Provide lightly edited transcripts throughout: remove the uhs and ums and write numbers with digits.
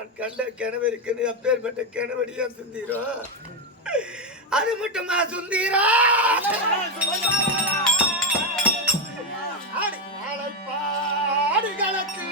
நான் கண்ட கிணவருக்குன்னு அப்பேற்பட்ட கிணவடியா சுந்தீரம் அது மட்டுமா சுந்தீரா பாடுகளுக்கு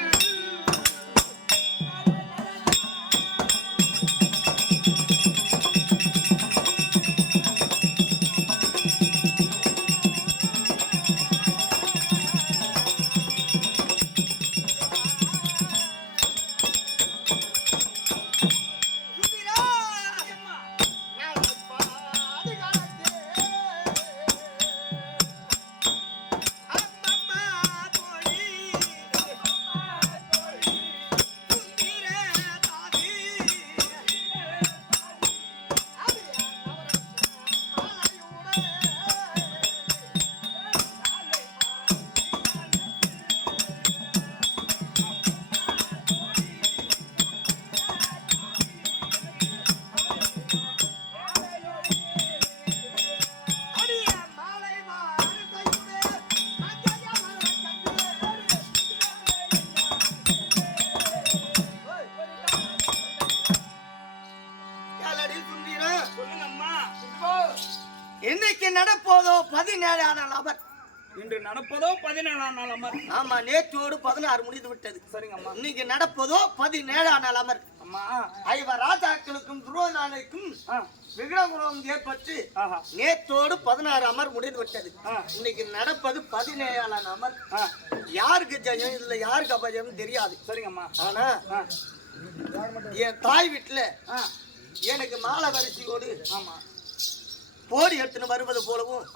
இன்னைக்கு நடப்போதோ 17 ஆனால் அமர். இன்று நடப்பதோ 17 ஆனால் அமர். ஆமா, நேற்றோடு 16 முடிந்து விட்டது. சரிங்க அம்மா. இன்னைக்கு நடப்பதோ 17 ஆனால் அமர். அம்மா, ஐவர் ராஜாக்களுக்கும் துரோணானுக்கும் விக்ரகுலம் ஏற்பட்டு நேற்றோடு 16 அமர் முடிந்து விட்டது. இன்னைக்கு நடப்பது 17 அமர். யாருக்கு ஜெயம் இதுல யாருக்கு அபஜயம் தெரியாது. சரிங்கம்மா. ஆனா என் தாய் வீட்டுல எனக்கு மாலை வரிசையோடு போடி எடுத்துன்னு வருவது போலவும்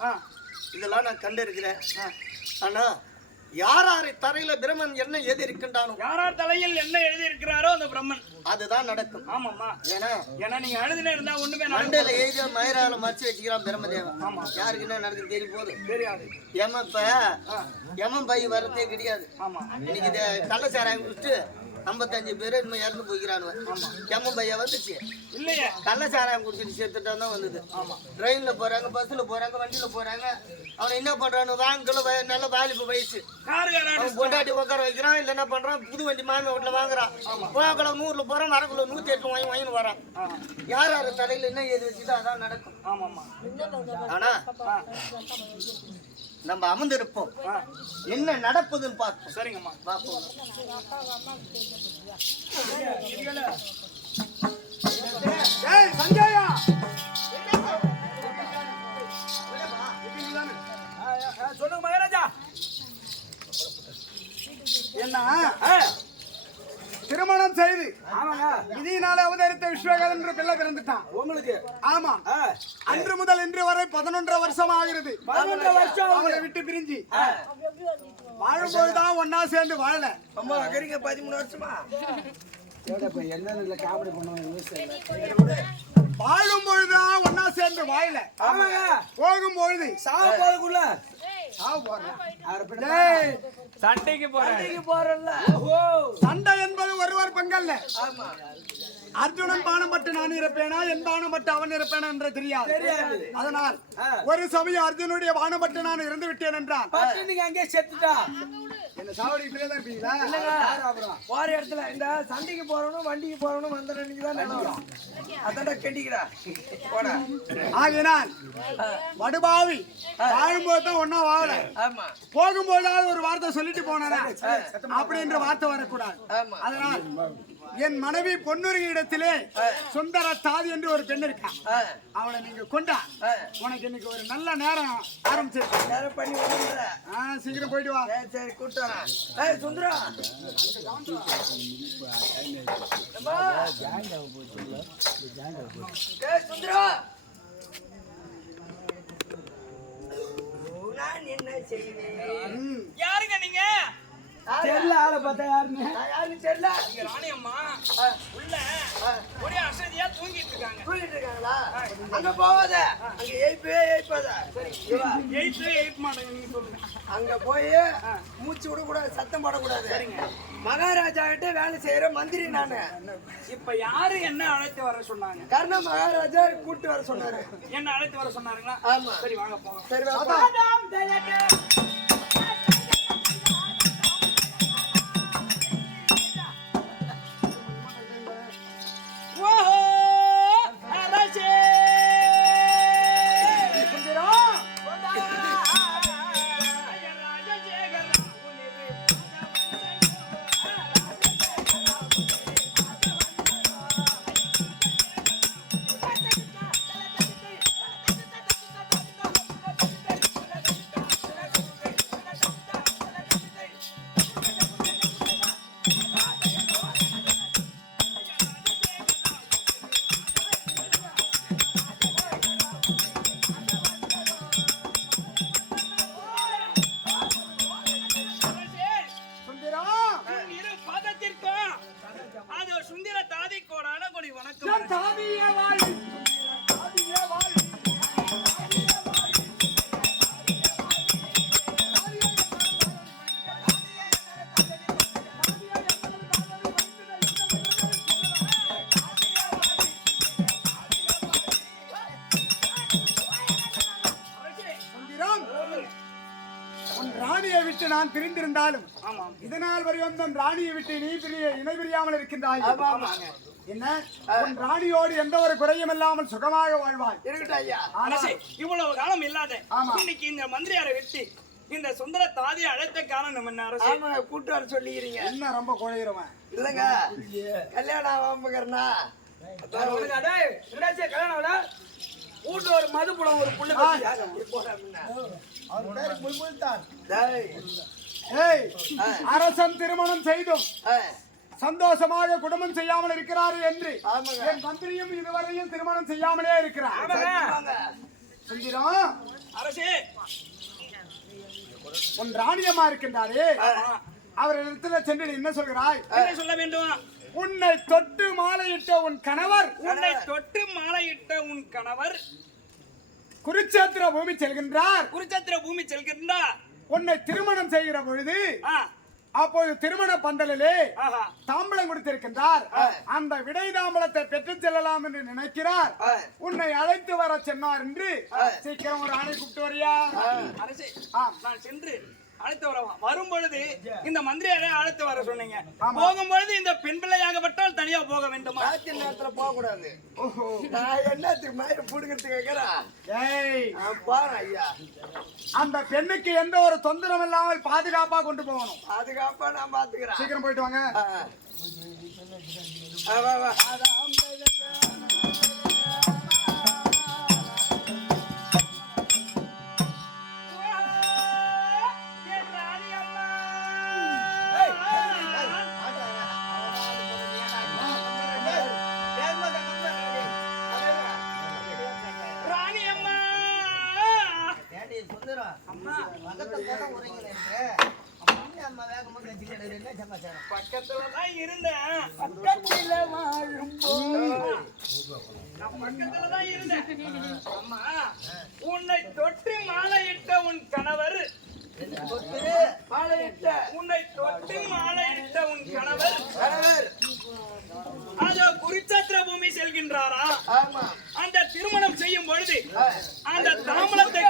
இதெல்லாம் நான் கண்டிருக்கிறேன். ஆனா யாராரை தரையில பிரம்மன் என்ன எழுதி இருக்கின்றானோ, யாரார் தலையில் என்ன எழுதி இருக்கிறாரோ அந்த பிரம்மன் அதுதான் நடக்கும். ஆமாம்மா. ஏன்னா நீங்க எழுதினே இருந்தா ஒண்ணுமே மண்டையில எழுதிய மயிரால மறைச்சு வச்சுக்கிறான் பிரம்மதேவன். ஆமா, யாருக்கு என்ன நடக்குது தெரியும் போது தெரியாது. எமன் பை வரதே கிடையாது. ஆமா, இன்னைக்கு கள்ளச்சாராயம் குடிச்சு 55 பேர் இன்னும் இறந்து போய்க்கிறானுவ. எம்மன் பையா வந்துச்சு இல்லையா? கள்ளச்சாராயம் குடிச்சிட்டு சேர்த்துட்டா தான் வந்தது. ஆமா, ட்ரெயின்ல போறாங்க, பஸ்ல போறாங்க, வண்டியில போறாங்க. அவன் என்ன பண்றானு வாங்கல நல்ல வாலிப வயசு பொண்டாட்டி உட்கார வைக்கிறான். இல்ல என்ன பண்றான், புது வண்டி மாமி வீட்டுல வாங்குறான். போகல 100ல போறான், வரக்குள்ள 108 வாங்கி வரான். யார் யாரு தலையில என்ன ஏது வச்சுட்டு அதான் நடக்கும். ஆமாமா. ஆனா நம்ம அமர்ந்திருப்போம், என்ன நடப்பதுன்னு பார்ப்போம். சரிங்கம்மா, பார்ப்போம். சஞ்சயா, சொல்லுங்க மகாராஜா. என்ன திருமணம் செய்து விதியினால அவதரித்த விஸ்வகன் என்ற பிள்ளை பிறந்துட்டான் உங்களுக்கு? ஆமா, அன்று முதல் இன்று வரை 11 வருஷம் ஆகிறது. 11 வருஷம் அவரை விட்டு பிரிஞ்சு வாழும்போதுதான் ஒன்னா சேர்ந்து வாழல. 13 வருஷமா வாழும் பொழுதுதான் ஒன்னா சேர்ந்து வாழல. போகும் பொழுது சாவுக்குள்ள சண்டைக்கு போறேன். சண்டை என்பது ஒருவர் பங்கல்ல. அர்ஜுனன் பானம் பட்டு நான் இருப்பேனா, என் பானம் பட்டு அவன் இருப்பேனா என்று தெரியாது. அதனால் ஒரு சமயம் அர்ஜுனுடைய பானம் பட்டு நான் இறந்து விட்டேன் என்றான். நீங்க அங்கே செத்துட்டா என்ன சாவடி பிள்ளைதான் இருப்பீங்களா? போற இடத்துல இந்த சண்டைக்கு போறவனும் வண்டிக்கு போறவனும் வந்த நினைக்குதான் அதான் கெட்டிக்கிறா போட. ஆகினால் வடுபாவி வாழும்போது ஒன்னா வாழல, போகும்போதாவது ஒரு வார்த்தை சொல்லிட்டு போனா அப்படின்ற வார்த்தை வரக்கூடாது. அதனால் என் மனைவி பொன்னுருகி இடத்திலே சுந்தர தாதி என்று ஒரு பெண் இருக்கா. அவளை நீங்க கொண்டா உனக்கு இன்னைக்கு ஒரு நல்ல நேரம் ஆரம்பிச்சிருக்கேன். சீக்கிரம் போயிட்டு வா. சரி, கூட்டு வரேன். சுந்தரா சுந்தரா, நான் என்ன செய்வேன்? யாருங்க நீங்க? தெரியல, ஆளை பார்த்தா யாருன்னு தெரியல. நீங்க ராணி அம்மா உள்ள ஒரே அசதியா தூங்கிட்டு இருக்காங்களா? அங்க போவாத, அங்க எய்ப்பாத. எய்ப் மாட்டேங்க, நீங்க சொல்லுங்க. அங்க போய் மூச்சு விடக்கூடாது, சத்தம் போடக்கூடாது. சரிங்க. மகாராஜா கிட்ட வேலை செய்யற மந்திரி நானு. இப்ப யாரு என்ன அழைத்து வர சொன்னாங்க? கர்ண மகாராஜா கூட்டு வர சொன்னாரு. என்ன அழைத்து வர சொன்னாருங்களா? ஆமா. சரி, வாங்க போங்க. சரி, கோடி வணக்கம். சாமியே வாழ், சாமியே வாழ். ராணியை விட்டு நான் பிரிந்திருந்தாலும் இதனால் வரை வந்த ராணியை விட்டு நீ இணை பிரியாமல் இருக்கின்றாய். என்ன உன் ராணியோடு எந்த ஒரு குறையும் இல்லாமல் சுகமாக வாழ்வாய். இவ்வளவு காலம் இல்லாத இன்னைக்கு இந்த மந்திரியாரை வெட்டி இந்த சுந்தர தாதியை அழைத்த காரணம் என்ன? அரசு கூட்டு வர சொல்லிக்கிறீங்க. என்ன ரொம்ப குழையிறவன் இல்லங்க கல்யாணம் ஆகாமக்கிறனா கல்யாணம் வீட்டு ஒரு மதுப்புடம் ஒரு புள்ளி அரசன் திருமணம் செய்தும் சந்தோஷமாக குடும்பம் செய்யாமல் இருக்கிறாரு என்று என் மந்திரியும் இதுவரையும் திருமணம் செய்யாமலே இருக்கிறார். சுந்தரம் அரசே உன் ராணியம்மா இருக்கின்றாரே அவரிடத்துல சென்று என்ன சொல்கிறாய்? என்ன சொல்ல வேண்டும்? உன்னை தொட்டு மாலையிட்ட உன் கணவர், உன்னை தொட்டு மாலையிட்ட உன் கணவர் குருச்சேத்திர பூமி செல்கின்றார். குருச்சேத்திர பூமி செல்கின்றார். உன்னை திருமணம் செய்கிற பொழுது அப்போது திருமண பந்தலிலே தாம்பலம் கொடுத்திருக்கின்றார். அந்த விடை தாம்பலத்தை பெற்று செல்லலாம் என்று நினைக்கிறார். உன்னை அழைத்து வர சொன்னார் என்று சீக்கிரம் ஒரு ஆணை கூப்பிட்டு வரியா? அரசே நான் சென்று அழைத்து வரவா? வரும் பொழுது இந்த மந்திரியாரை அழைத்து வர சொன்னீங்க. போகும் பொழுது இந்த பெண் பிள்ளையாகப்பட்டால் தனியா போக வேண்டுமா? நேரத்துல போக கூடாது. நான் என்னத்துக்கு மயிரை புடுங்கிறதுக்கு கேட்கிறேன் பாரு ஐயா. அந்த பெண்ணுக்கு எந்த ஒரு தொந்தரவும் இல்லாமல் பாதுகாப்பா கொண்டு போகணும். பாதுகாப்பா நான் பாத்துக்கிறேன். சீக்கிரம் போயிட்டு வாங்க. பக்கத்துலதான் இருந்தேன். பக்கத்துலதான் இருந்தேன். அம்மா உன்னை தொட்டு மாலையிட்ட உன் கணவர், உன்னை தொட்டு மாலையிட்ட உன் கணவர் அதோ குருச்சேத்திர பூமி செல்கின்றாரா? அந்த திருமணம் செய்யும் பொழுது அந்த தாம்பலத்தை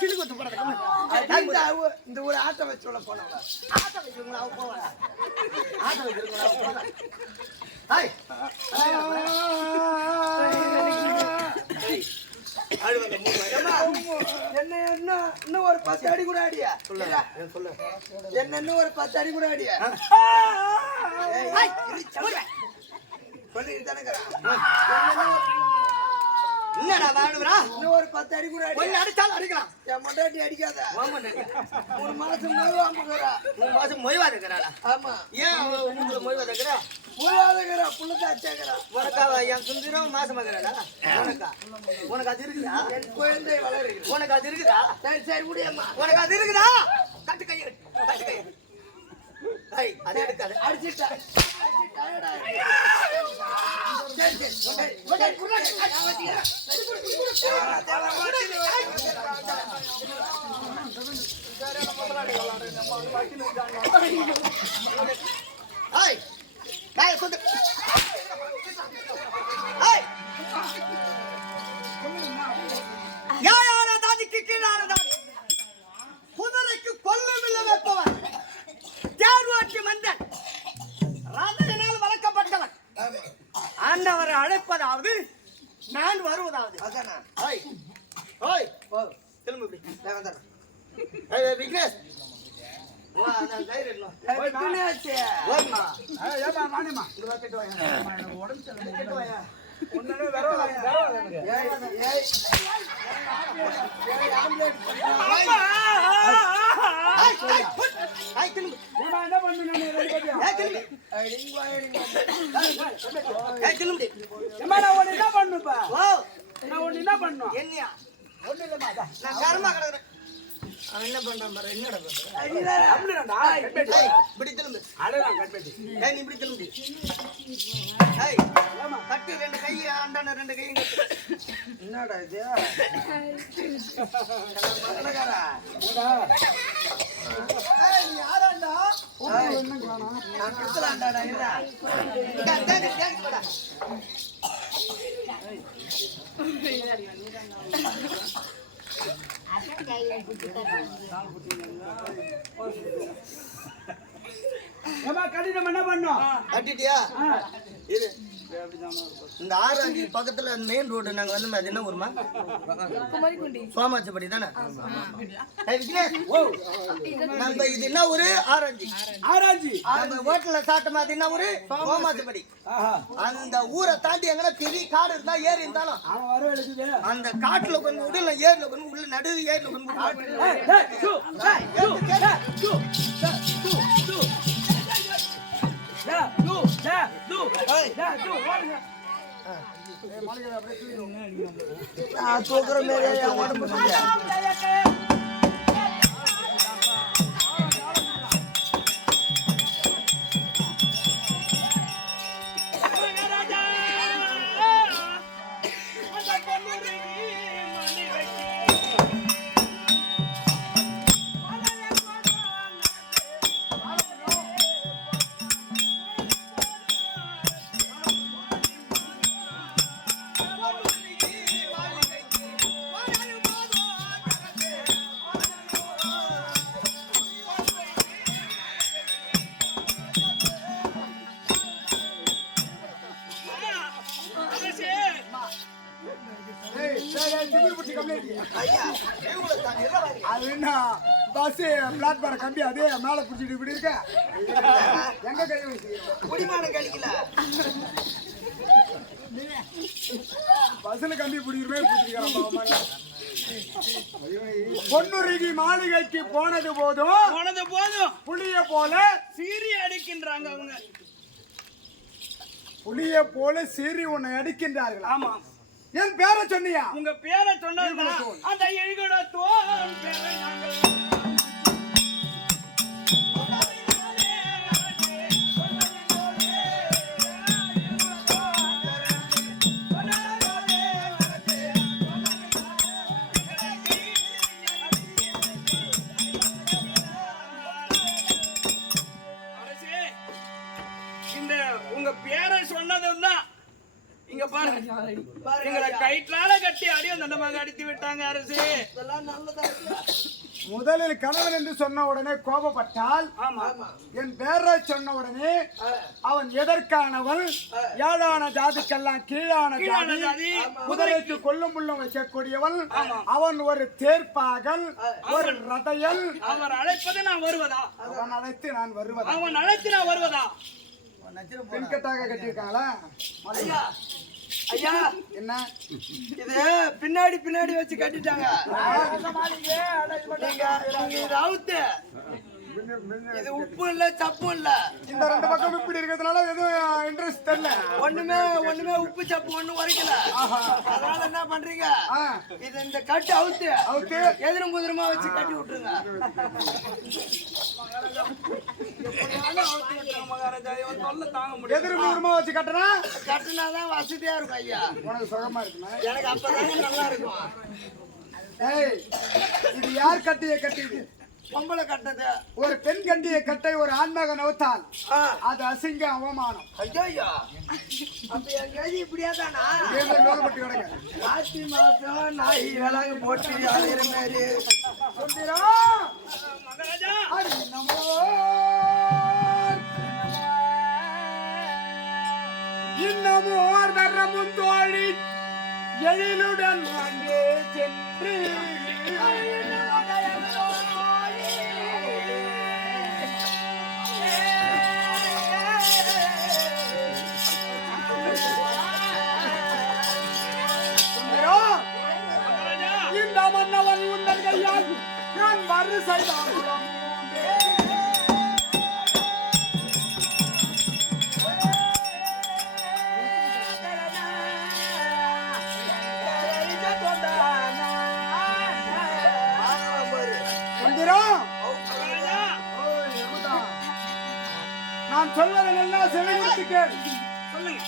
சில்லு கொத்து போறது இந்த ஒரு ஆட்டை வச்சு உள்ள போனவங்க ஆட்டோ வைக்கிறவங்களா அவ போவாங்க ஆட்டோ வைக்கிறவங்களா அவ போவாங்க ஹாய் என்ன இன்னும் ஒரு 10 அடி கூட அடியா சொல்லு என்ன இன்னும் ஒரு 10 அடி கூட அடியா சொல்லிட்டு தானே என்னடா வாடுறா இன்னும் ஒரு 10 அடி கூட அடி ஒன்னு அடிச்சாலும் அடிக்கலாம் என் மொண்டாட்டி அடிக்காத 3 மாசம் மொய்வாமுகிறா 3 மாசம் மொய்வா இருக்கிறாளா ஆமா ஏன் உங்களுக்கு மொய்வா இருக்கிறா மொய்வாதுகிறா புள்ளத்தை அச்சாகிறா உனக்கா என் சுந்தரம் மாசமாகிறாளா உனக்கு அது இருக்குதா என் குழந்தை வளருகிறது உனக்கு அது இருக்குதா சரி சரி முடியம்மா உனக்கு அது இருக்குதா தட்டு கையை தட்டு கையை அதை எடுக்காது அடிச்சுட்டா குதிரைக்கு கொல்லுமில்லை வைப்பவன் தேர்வாட்சி மந்தன் ராதையினால் வளர்க்கப்பட்டவன் ஆண்டவரை அழைப்பதாவது நான் வருவதாவது அதானா ஓய் ஓய் திரும்ப விக்னேஷ் வா நான் தைரியம் ஓய்மா ஏமா மானியம்மா இங்க வா கேட்டு வாயா உடம்பு சரியில்லை கேட்டு வாயா ஒண்ணே வேற ஏய் ஆம்புலன்ஸ் ஏமா என்ன பண்ணு நான் ஏமா நான் உன்னை என்ன பண்ணுப்பா நான் உன்னை என்ன பண்ணனும் என்னையா ஒண்ணு இல்லம்மா நான் கர்மா கடக்குறேன் அவன் என்ன பண்றான் பாரு என்னடா பண்றான் அப்படிடா இப்படி திரும்பு அடடா கட்பெட்டி ஏய் நீ இப்படி திரும்பி ஏய் கட்டு ரெண்டு கை ஆண்டான ரெண்டு கையும் கட்டு என்னடா இது மல்லகாரா ஏய் நீ யாரடா ஒண்ணு காணோம் நான் குத்தலாம்டா இல்ல டேய் போடா ஏமா கடி நம்ம என்ன பண்ணோம் கட்டிட்டியா இரு இந்த ஆறாஞ்சி பக்கத்துல மெயின் ரோடு நாங்க வந்து அது என்ன ஊருமா சோமாச்சப்படி தானே நம்ம இது என்ன ஊரு ஆராய்ச்சி ஆராய்ச்சி நம்ம ஹோட்டல்ல சாப்பிட்டோம் அது என்ன ஊரு சோமாச்சப்படி அந்த ஊரை தாண்டி எங்கன்னா பெரிய காடு இருந்தா ஏரி இருந்தாலும் அவன் வர எழுதுது அந்த காட்டுல கொஞ்சம் விடல ஏரில கொஞ்சம் உள்ள நடு ஏரில தூக்குற மாதிரி உடம்பு பிளாட்பார கம்பி அதே மேல புடிச்சிட்டு இப்படி இருக்க எங்க கை குடிமானம் கழிக்கல பஸ்ல கம்பி பிடிக்கிறமே பொன்னுருகி மாளிகைக்கு போனது போதும் புளிய போல சீறி அடிக்கின்றாங்க அவங்க புளிய போல சீறி உன்னை அடிக்கின்றார்கள் ஆமா என் பேரை சொன்னியா உங்க பேரை சொன்னது அந்த எழுகட தோன் பேரை நாங்கள் உங்க பேரை சொன்னதும் தான் இங்க பாருங்க எங்களை கயிற்றால கட்டி அடியும் தண்டமாக அடித்து விட்டாங்க அரசு. முதலில் கணவன் என்று சொன்ன உடனே கோபப்பட்டால், என் பேரை சொன்ன உடனே அவன் எதற்கானவன்? ஏழான ஜாதிக்கெல்லாம் கீழான ஜாதி, முதலைக்கு கொல்லும் புல்லும் வைக்கக்கூடியவன். அவன் ஒரு தேர்ப்பாகல், ஒரு ரதையல். அவர் அழைப்பது நான் வருவதா? அவன் அழைத்து நான் வருவதா? அவன் அழைத்து நான் வருவதா? பின்கட்டாக கட்டியிருக்காங்களா? ஐயா, என்ன இது பின்னாடி பின்னாடி வச்சு கட்டிட்டாங்க. இது அவுத்து, இது உப்பு இல்ல சப்பும் இல்ல. இந்த ரெண்டு பக்கம் இப்படி இருக்கிறதுனால எதுவும் இன்ட்ரெஸ்ட் தெரியல. ஒண்ணுமே உப்பு சப்பு ஒண்ணும் உரைக்கல. அதனால என்ன பண்றீங்க? இது இந்த கட்டு அவுத்து எதிரும் குதிரமா வச்சு கட்டி விட்டுருங்க. எதிரும் குதிரமா வச்சு கட்டினாதான் வசதியா இருக்கும் ஐயா. உனக்கு சுகமா இருக்குமா? எனக்கு அப்பதாங்க நல்லா இருக்கும். ஏய், இது யார் கட்டிய கட்டிது? பொம்பளை கட்டது. ஒரு பெண் கண்டிய கட்டை ஒரு ஆண்மகன் நவுத்தால் அது அசிங்க அவமானம். ஐயோ, அப்ப என் கேள்வி இப்படியா தானா? நோக்கப்பட்டு கிடங்க. காசி மாசம் நாய் விலங்கு போட்டு அலையிற மாதிரி. இன்னமோ தரமும் தோழி எழிலுடன் அங்கே சென்று இந்த மன்னவன் உந்தன் கையால் நான் வரிசை நான் சொல்வதை நல்லா செவித்து கேள். சொல்லுங்க.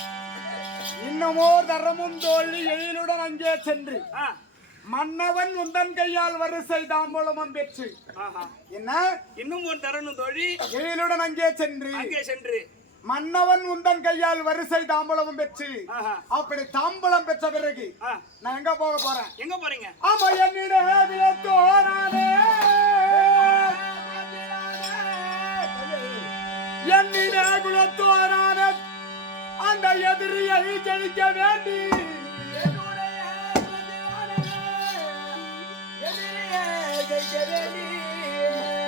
இன்னமோ தரமும் தோல்வி எழிலுடன் அங்கே சென்று மன்னவன் உந்தன் கையால் வரிசை தாம்பூலமும் பெற்று. என்ன? இன்னும் ஒரு தரணும் தோழி. எழிலுடன் அங்கே சென்று மன்னவன் உந்தன் கையால் வரிசை தாம்பூலமும் பெற்று. அப்படி தாம்பூலம் பெற்ற பிறகு நான் எங்க போக போறேன்? எங்க போறீங்க? ஆமா, என்னிட குலத்தோரான அந்த எதிரியை ஜெயிக்க வேண்டி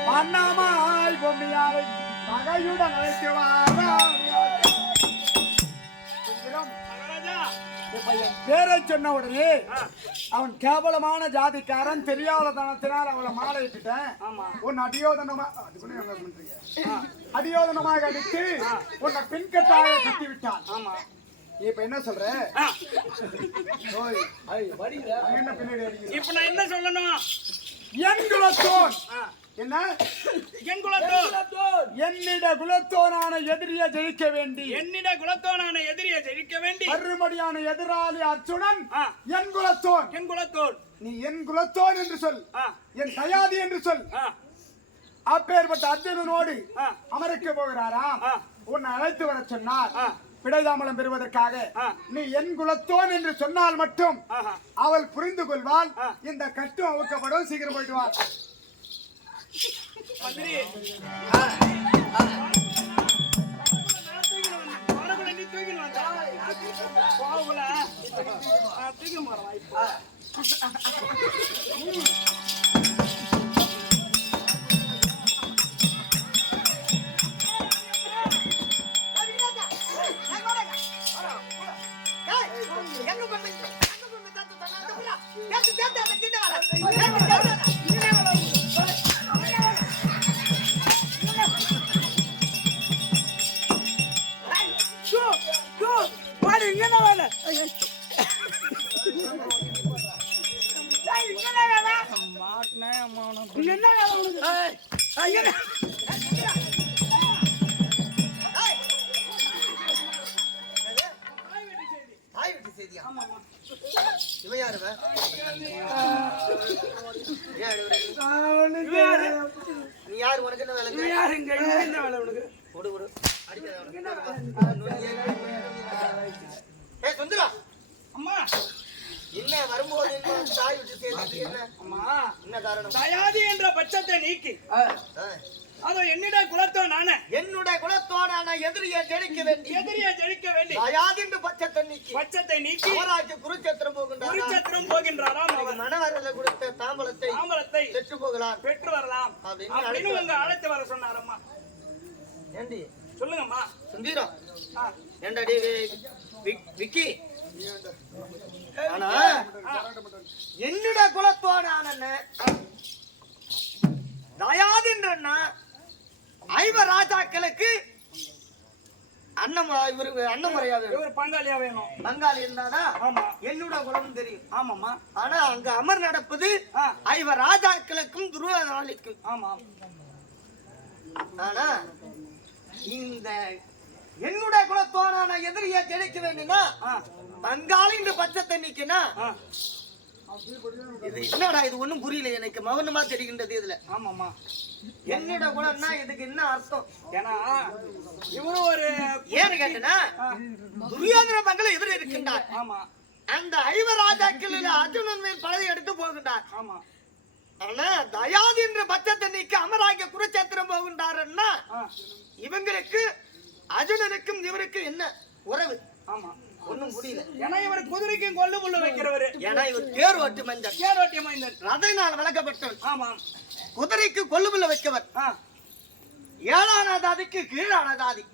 மன்னமாய் பொம்மையாரை மகையுடன் அழைத்து பேரை சொன்ன உடனே அவன் கேவலமான ஜாதிக்காரன், தெரியாதனத்தினால் அவளை மாலையிட்டுட்டேன். உன் அடியோதனமாக அடித்து உன்னை பின்கட்டாக கட்டி விட்டான். இப்ப என்ன சொல்ற? என்ன பின்னாடி அடிக்கிற? இப்ப நான் என்ன சொல்லணும்? என் குலத்தோன். என்ன? என் குலத்தோன். என்னிட குலத்தோனான எதிரியை ஜெயிக்க வேண்டி. என்னிட குலத்தோனான எதிரியை ஜெயிக்க வேண்டி மறுபடியான எதிராளி அர்ஜுனன் என் குலத்தோன். என் குலத்தோன். நீ என் குலத்தோன் என்று சொல், என் தயாதி என்று சொல். அப்பேற்பட்ட அர்ஜுனனோடு அமர்க்க போகிறாராம். உன்னை அழைத்து வர சொன்னார் விடைதாமலம் பெறுவதற்காக. நீ என் குலத்தோன் என்று சொன்னால் மட்டும் அவள் புரிந்து கொள்வாள். இந்த கட்டும் அவுக்கப்படும். சீக்கிரம் போயிட்டு வா. மந்திரி, நீ யாரு? உனக்கு என்ன வேலை? என்ன வேலை உனக்கு? சுந்தரா, அம்மா என்ன வரும்போது இன்னும் தாய் விட்டு சேர்ந்து என்ன அம்மா என்ன காரணம்? தயாதி என்ற பட்சத்தை நீக்கி ஆ. அதோ என்னிட குலத்தோ நானே என்னுடைய குலத்தோடான எதிரியை ஜெயிக்க வேண்டி எதிரியை ஜெயிக்க வேண்டி தயாதின்று பட்சத்தை நீக்கி பட்சத்தை நீக்கி அவராஜ் குருச்சத்திரம் போகின்றார். குருச்சத்திரம் போகின்றாராம் அவர் மனவரல கொடுத்த தாம்பலத்தை தாம்பலத்தை பெற்று போகலாம் பெற்று வரலாம் அப்படின்னு அப்படின்னு உங்க அழைத்து வர சொன்னாரம்மா. ஏண்டி சொல்லுங்கம்மா. சுந்தீரம் ஆ, ஏண்டாடி விக்கி ஆனா என்னுடைய குலத்தோடான தயாதின்றன்னா ஐவர் ராஜாக்களுக்கு அன்னமுறையா வேணும். இவர் பங்காளியா வேணும். பங்காளி இருந்தாதான் ஆமா. என்னோட குலம் தெரியும். ஆமாம்மா. ஆனா அங்க அமர் நடப்பது ஆ. ஐவர் ராஜாக்களுக்கும் துருவனாளிக்கும். ஆமா. ஆனா இந்த என்னுடைய குலத்தோடான எதிரியை ஜெயிக்க வேண்டும்னா பங்காளின்ற பட்சத்தை நீக்கினா இது என்னடா இது ஒண்ணும் புரியல எனக்கு மௌனமா தெரிகின்றது இதுல. ஆமாம்மா. என்னோட குலம்னா இதுக்கு என்ன அர்த்தம்? ஏன்னா இவரு ஒரு ஏன்னு கேட்டனா துரியோதன பங்கள எதிரி இருக்கின்றார். ஆமா. அந்த ஐவர் ராஜாக்களில் அர்ஜுனன் மேல் படை எடுத்து போகின்றார். ஆமா. ஆனா தயாதி என்ற பட்சத்தை நீக்கி அமராகிய குருச்சேத்திரம் போகின்றாருன்னா இவங்களுக்கு அர்ஜுனனுக்கும் இவருக்கு என்ன உறவு? ஆமா. ஒண்ணும் புரியல. ஏன்னா இவர் குதிரைக்கும் கொள்ளு புல்லு வைக்கிறவரு. ஏன்னா இவர் தேர் ஓட்டு மஞ்சள் தேரோட்டிய மைந்தன். ரதையினால் வளர்க்கப்பட்டவர். ஆமா. குதிரைக்கு கொல்லுபுல்ல வைக்கவர். ஏழான ஜாதிக்கு கீழான ஜாதி.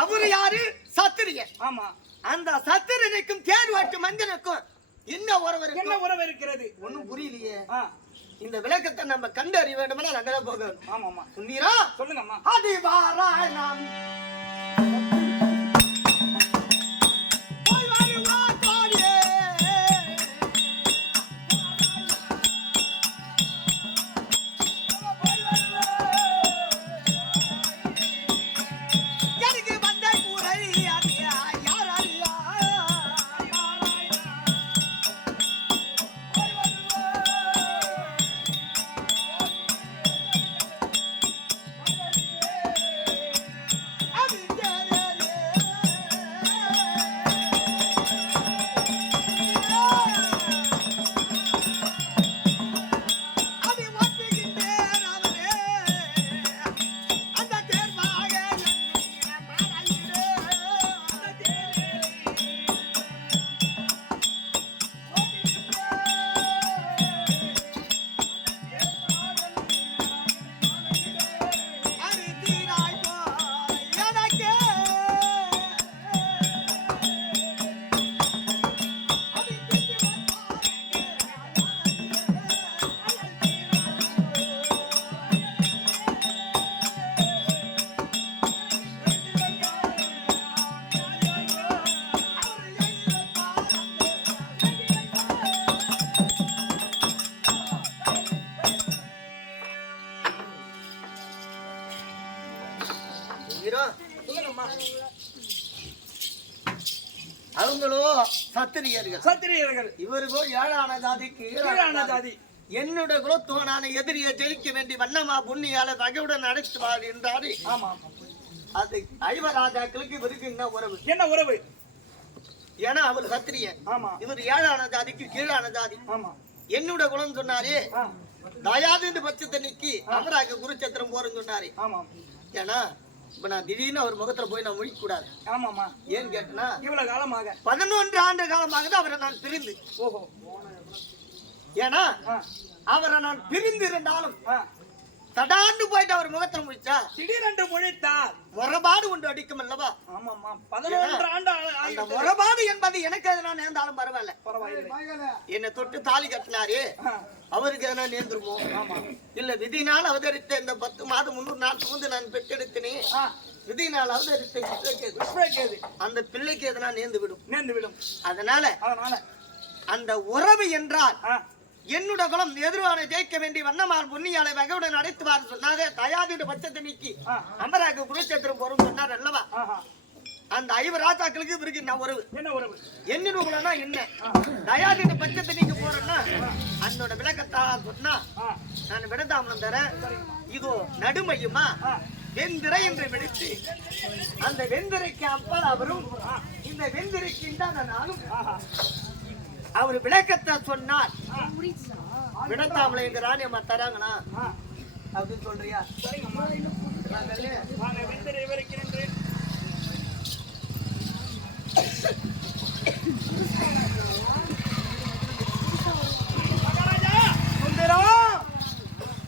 அவரு யாரு? சத்திரியன். ஆமா. அந்த சத்திரியனுக்கும் தேர் ஓட்டு மஞ்சனுக்கும் என்ன உறவு இருக்கு? என்ன உறவு இருக்கிறது? ஒண்ணும் புரியலையே. இந்த விளக்கத்தை நம்ம கண்டு அறிய வேண்டும்னா அங்கே போகணும். ஆமாம்மா. சுந்தீரா சொல்லுங்கம்மா. அதிவாராயணம் அவங்களோ சத்திரியர்கள். இவருக்கோ ஏழான ஜாதிக்கு கீழான ஜாதி. என்னுடைய குலத்தோனான எதிரியை ஜெயிக்க வேண்டி வண்ணமா புண்ணியால வகையுடன் அழைத்துவார் என்றாரு. ஆமா. அது ஐவர் ராஜாக்களுக்கு இவருக்கு என்ன உறவு? என்ன உறவு? ஏன்னா அவர் சத்திரியன். ஆமா. இவர் ஏழான ஜாதிக்கு கீழான ஜாதி. ஆமா. என்னோட குலம் சொன்னாரு தயாதி பட்சத்தை நீக்கி அமராக குருச்சத்திரம் போறேன்னு சொன்னாரு. ஆமா. ஏன்னா இப்ப நான் திடீர்னு அவர் முகத்துல போய் நான் முழிக்க கூடாது. ஆமாமா. ஏன்னு கேட்டனா இவ்வளவு காலமாக 11 ஆண்டு காலமாக அவரை நான் பிரிந்து. ஓஹோ. ஏன்னா அவரை நான் பிரிந்து இருந்தாலும் தடாண்டு போயிட்டு அவர் முகத்துல முடிச்சா திடீரென்று முழித்தார் முறபாடு ஒன்று அடிக்கும் அல்லவா? ஆமாமா. 11 ஆண்டு அந்த முறபாடு என்பது எனக்கு எதனா நேர்ந்தாலும் பரவாயில்ல. பரவாயில்லை. என்னை தொட்டு தாலி கட்டினாரு அவருக்கு எதனா நேர்ந்துருமோ? இல்ல விதினால் அவதரித்த இந்த 10 மாதம் 300 நாளுக்கு முன்பு நான் பெற்றெடுத்தனே விதினால் அவதரித்த அந்த பிள்ளைக்கு எதனா நேர்ந்து விடும். அதனால அந்த உறவு என்றால் என்னோட குலம் எதிர்வானை ஜெயிக்க வேண்டி வண்ணமால் பொன்னியாலை வகையுடன் அடைத்துவார் சொன்னாதே தயாதியோட பட்சத்தை நீக்கி அமராக குருச்சேத்திரம் போறோம் சொன்னார் அல்லவா? அந்த ஐவர் ராஜாக்களுக்கு இவருக்கு என்ன உறவு? என்ன உறவுனா என்ன? தயாதியோட பட்சத்தை நீங்க போறேன்னா அதனோட விளக்கத்தா சொன்னா நான் விடதாமலம் தரேன். இதோ நடுமையுமா வெந்திரை என்று விடுத்து அந்த வெந்திரைக்கு அப்பால் அவரும் இந்த வெந்திரைக்கு இந்தான நானும் அவர் விளக்கத்தை சொன்னார். விடத்தாமலை எங்க ராணியம்மா தராங்கண்ணா அப்படின்னு சொல்றியா?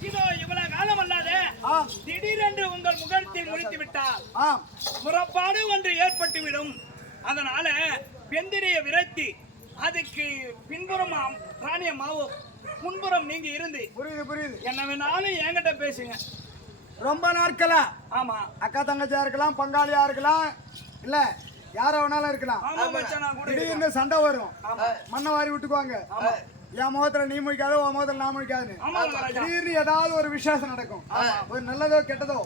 இதோ இவ்வளவு காலம் அல்லாத திடீரென்று உங்கள் முகத்தில் முடித்து விட்டால் முறப்பாடு ஒன்று ஏற்பட்டுவிடும். அதனால வெந்திரையை விரட்டி அதுக்கு பின்புறம் ராணியம்மாவும் முன்புறம் நீங்க இருந்து புரியுது என்ன வேணாலும் என்கிட்ட பேசுங்க. ரொம்ப நாட்களா ஆமா அக்கா தங்கச்சியா இருக்கலாம், பங்காளியா இருக்கலாம், இல்ல யாரோ வேணாலும் இருக்கலாம். ஆமா மச்சானா கூட திடீர்னு சண்டை வரும், மண்ணை வாரி விட்டுக்குவாங்க. என் முகத்துல நீ முடிக்காத, உன் முகத்துல நான் முடிக்காதுன்னு. ஆமா மகாராஜா திடீர்னு ஏதாவது ஒரு விசேஷம் நடக்கும். ஒரு நல்லதோ கெட்டதோ,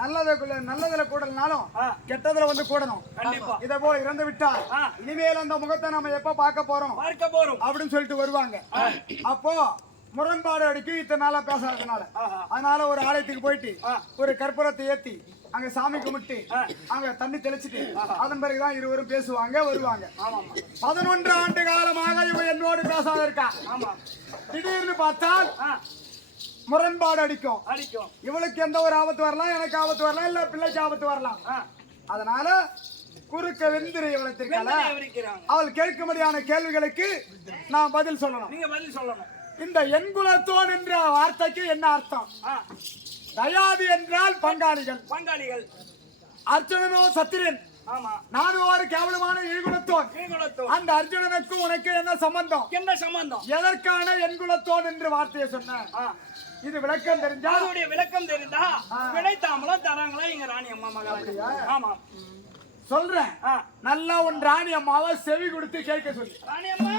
நல்லதுல கூடலனாலும் கெட்டதுல வந்து கூடணும். கண்டிப்பா இத போல் இறந்து விட்டால் இனிமேல் அந்த முகத்தை நம்ம எப்ப பார்க்க போறோம் அப்படின்னு சொல்லிட்டு வருவாங்க. அப்போ முரண்பாடு அடிக்கும் இத்தனை நாளா பேசாததுனால. அதனால ஒரு ஆலயத்துக்கு போயிட்டு ஒரு கற்பூரத்தை ஏத்தி அங்க சாமி கும்பிட்டு அங்க தண்ணி தெளிச்சுட்டு அதன் பிறகுதான் இருவரும் பேசுவாங்க, வருவாங்க. 11 ஆண்டு காலமாக இவ என்னோடு பேசாத இருக்கா. திடீர்னு பார்த்தால் முரண்பாடு அடிக்கும். இவளுக்கு எந்த ஒரு ஆபத்து வரலாம், எனக்கு ஆபத்து வரலாம், இல்ல பிள்ளைக்கு ஆபத்து வரலாம். அதனால குறுக்க வெந்திரை வளர்த்திருக்காள, அவள் கேட்கும்படியான கேள்விகளுக்கு நான் பதில் சொல்லணும். நீங்க பதில் சொல்லணும். இந்த எண்குலத்தோன் என்ற வார்த்தைக்கு என்ன அர்த்தம்? தயாதி என்றால் பங்காளிகள். அர்ஜுனனோ சத்திரன், நானும் ஒரு கேவலமான இழுகுலத்தோன். அந்த அர்ஜுனனுக்கும் உனக்கு என்ன சம்பந்தம்? எதற்கான எண்குலத்தோன் என்று வார்த்தையை சொன்ன? இது விளக்கம் தெரிஞ்சா, விளக்கம் தெரிந்தா விடைத்தாமலாம் தராங்களா எங்க ராணி அம்மா மகளா? ஆமா சொல்றேன். நல்லா உன் ராணி அம்மாவை செவி கொடுத்து கேட்க சொல்லு. ராணி அம்மா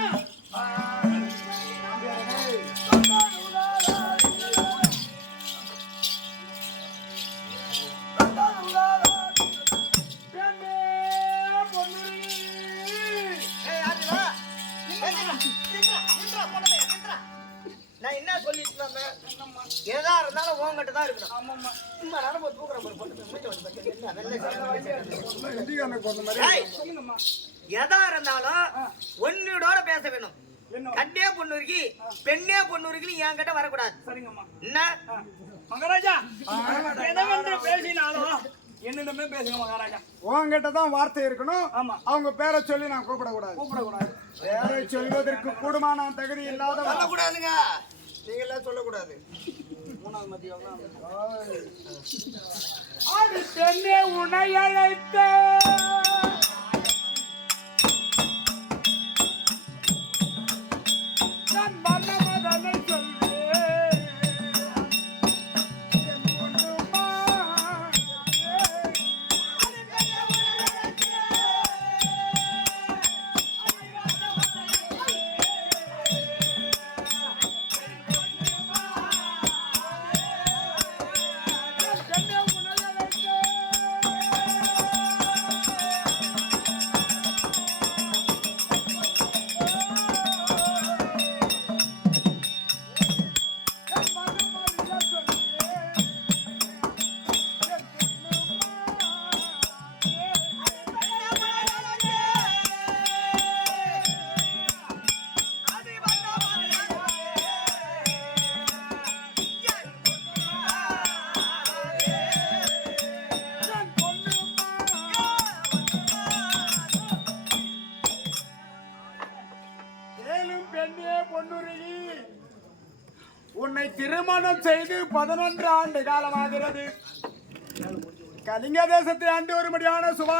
நான் என்ன சொல்லிட்டு எதா இருந்தாலும் உங்ககிட்ட தான் இருக்கணும். எதா இருந்தாலும் ஒன்னோட பேச வேணும். கண்ணே பொண்ணுருக்கு பெண்ணே பொண்ணுருக்கு என்கிட்ட வரக்கூடாது. என்ன மகாராஜா எதவென்று பேசினாலும் என்னிடமே பேசுங்க மகாராஜா. உங்ககிட்ட தான் வார்த்தை இருக்கணும். அவங்க பேரை சொல்லி நான் கூப்பிடக்கூடாது. பேரை சொல்வதற்கு கூடுமான தகுதி இல்லாத சொல்லக்கூடாதுங்க. நீங்க எல்லாம் சொல்லக்கூடாது. 3வது மதியம் பெண்ணே உன்னை அழைத்த நான் மன்னமதனை சொல்வேன். உன்னை திருமணம் செய்து 11 ஆண்டு காலமாகிறது. கலிங்க தேசத்தை ஆண்டு வரும்படியான சுபா